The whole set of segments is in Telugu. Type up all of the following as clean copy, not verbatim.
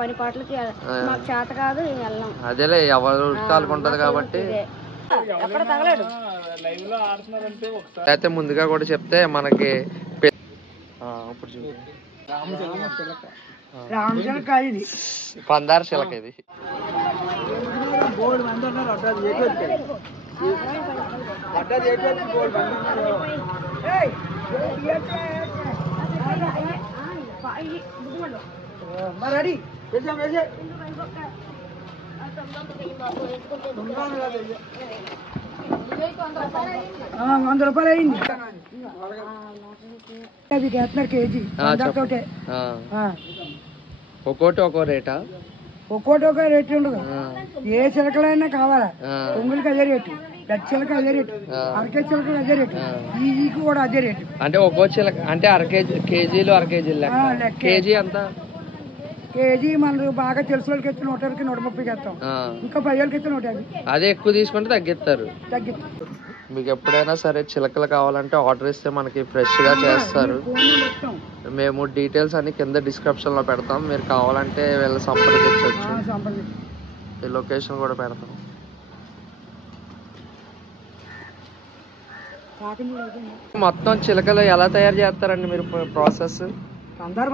పని పాటలకి మాకు చేత కాదు వెళ్ళాం. అదేలే ఎవరు కాలుకుంటది కాబట్టి ఎక్కడ తగలడు. అయితే ముందుగా కూడా చెప్తే మనకి ఇప్పుడు చూడు పందారు చిలక ఇది. ₹100 అయింది కేజీ. ఒక్కోటి ఒక్కో రేటా? ఒక్కోటి ఒక రేటు ఉండదు. ఏ చిలకలైనా కావాలా, పొంగులకి అదే రేటు, పెద్ద చిలక అదే రేటు, అరకే చిలకలు అదే రేటు, ఈకు కూడా అదే రేటు. అంటే ఒక్కో చిలక అంటే కేజీలు అర కేజీలు కేజీ అంతా కేజీ మనకు బాగా తెలిసిన వాళ్ళకి అయితే 120కి 130కి వేస్తాం. ఇంకా 10 అయితే 150. అదే ఎక్కువ తీసుకుంటే తగ్గిస్తారు. మీకు ఎప్పుడైనా సరే చిలకలు కావాలంటే ఆర్డర్ ఇస్తే మనకి ఫ్రెష్ గా చేస్తారు. మేము డీటెయిల్స్ అన్ని కింద డిస్క్రిప్షన్ లో పెడతాం, మీరు కావాలంటే వీళ్ళు సంప్రదించవచ్చు. ఈ లొకేషన్ కూడా పెడతాం. మొత్తం చిలకలు ఎలా తయారు చేస్తారండి మీరు ప్రాసెస్? పందారు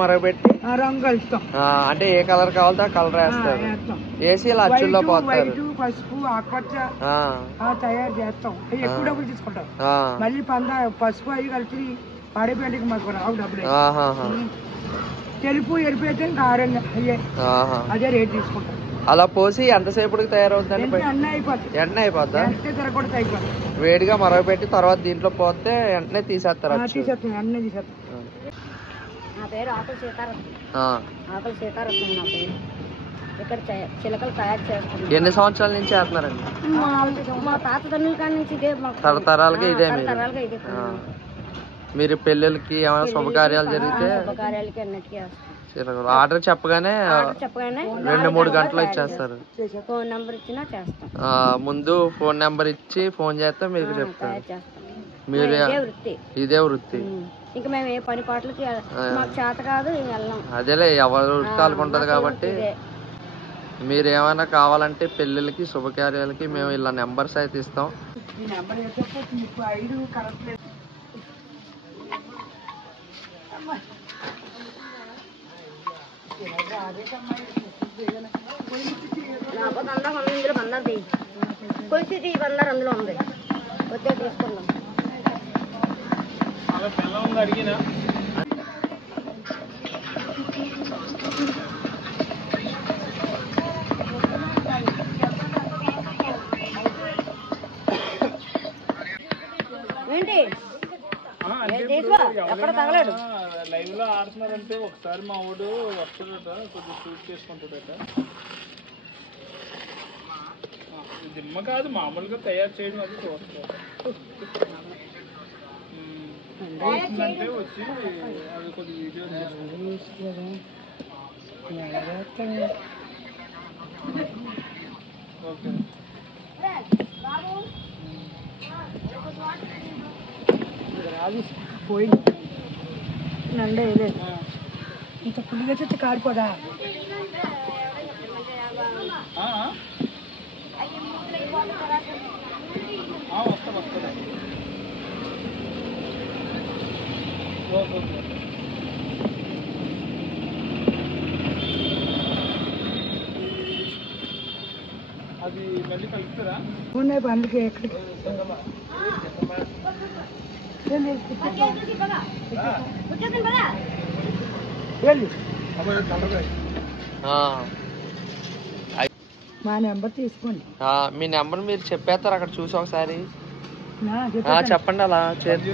మరగబెట్టి రంగు కలుపుతాం. అంటే ఏ కలర్ కావాలో ఆ కలర్ వేస్తారు, వేసి ఇలా అచ్చుల్లో పోతారు. పసుపు ఆకుపచ్చ తయారు చేస్తాం. ఎక్కువ డబ్బులు తీసుకుంటాం. మళ్ళీ పసుపు అవి కలిసి పాడేపేటకి మాకు రావు డబ్బులు. తెలుపు ఎరుపు అయితే అదే రేట్ తీసుకుంటాం. అలా పోసి ఎంతసేపటికి తయారవుతుంది? ఎండ అయిపోద్దా? వేడిగా మరగబెట్టి తర్వాత దీంట్లో పోతే వెంటనే తీసేస్తారు. నా పేరు ఆకుల సీతారత్నం. ఆకుల సీతారత్నం నా పేరు. ఇక్కడ చిలకలు తయారు చేస్తాం. ఎన్ని సంవత్సరాల నుంచి చేస్తున్నారండి? మా తాత తండ్రుల కాడి నుంచి ఇదే, తరతరాలుగా ఇదే. మీరు పెళ్ళిళ్ళకి ఏమైనా శుభకార్యాలు జరిగితే శుభకార్యాలకి అన్నిటికీ వేస్తాం. ఆర్డర్ చెప్పగానే 2-3 గంటలు ఇచ్చేస్తారు. ఫోన్ నెంబర్ ఇచ్చినా చేస్తాం. ముందు ఫోన్ నెంబర్ ఇచ్చి ఫోన్ చేస్తే మీకు చెప్తారు. మీరు ఇదే వృత్తి. ఇంకా మేము ఏ పని పాటలకి మాకు చేత కాదు వెళ్ళాం. అదేలే ఎవరు కాలుకుంటది కాబట్టి మీరు ఏమైనా కావాలంటే పెళ్ళిళ్ళకి శుభకార్యాలకి మేము ఇలా నెంబర్స్ అయితే ఇస్తాం. కొలిసి బందారు అందులో ఉంది, వచ్చే తీసుకున్నాం. ఏంటి ఎక్కడ తగలడు. లైవ్ లో ఆడుతున్నారంటే ఒకసారి మా వాడు వస్తాడట, కొద్దిగా షూట్ చేసుకుంటాడట. దిమ్మ కాదు, మామూలుగా తయారు చేయడం అది చూస్తాడు. అంటే వచ్చి అది కొద్ది వీడియో ఓకే. పోయింది నండ వేయలేదు. ఇంత పుల్లిగా చెట్టు కాడిపోదా? వస్తా ఓకే. అది మళ్ళీ కలుపుతారా? ఉన్నాయి బండ్లకి ఎక్కడికి మా నెంబర్ తీసుకోండి. మీ నెంబర్ మీరు చెప్పేస్తారు అక్కడ చూసి ఒకసారి చెప్పండి. అలా చేస్తూ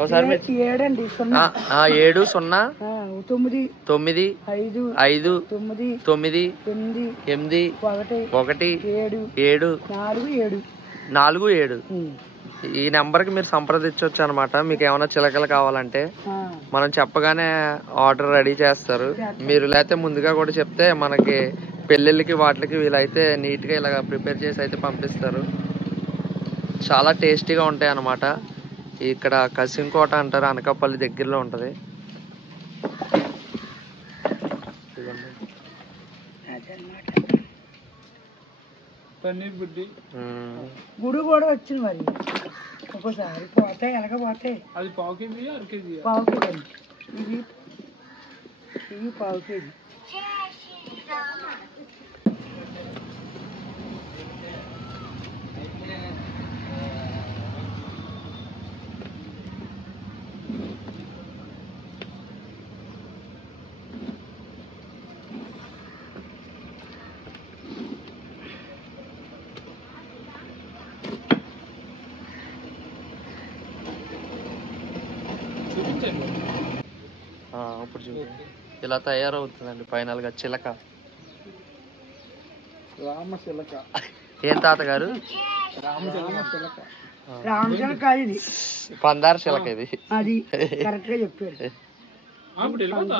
ఒకసారి 7099847 ఈ నెంబర్ కి మీరు సంప్రదించవచ్చు అనమాట. మీకు ఏమైనా చిలకలు కావాలంటే మనం చెప్పగానే ఆర్డర్ రెడీ చేస్తారు. మీరు లేకపోతే ముందుగా కూడా చెప్తే మనకి పెళ్ళిళ్ళకి వాటికి వీలైతే నీట్ గా ఇలా ప్రిపేర్ చేసి అయితే పంపిస్తారు. చాలా టేస్టీగా ఉంటాయి అన్నమాట. ఇక్కడ కసింకోట అంటారు, అనకాపల్లి దగ్గరలో ఉంటది. పన్నీర్ బుడ్డి గుడి కూడా వచ్చింది మరి ఒక్కోసారి పోతాయి ఎలాగ పోతాయి. అది పావు కేజీ 1/2 కేజీ పావు కేజీ ఇవి పావు కేజీ. చూపించండి. ఇప్పుడు చూడండి ఇలా తయారవుతుందండి ఫైనల్ గా చిలక. రామచిలక. ఏం తాతగారు? రామచిలక. రామచిలక ఇది పందార చిలక ఇది. అది కరెక్ట్ గా చెప్పారు. ఇప్పుడు వెళ్ళిపోతా.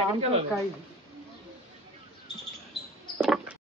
రామచిలక ఇది.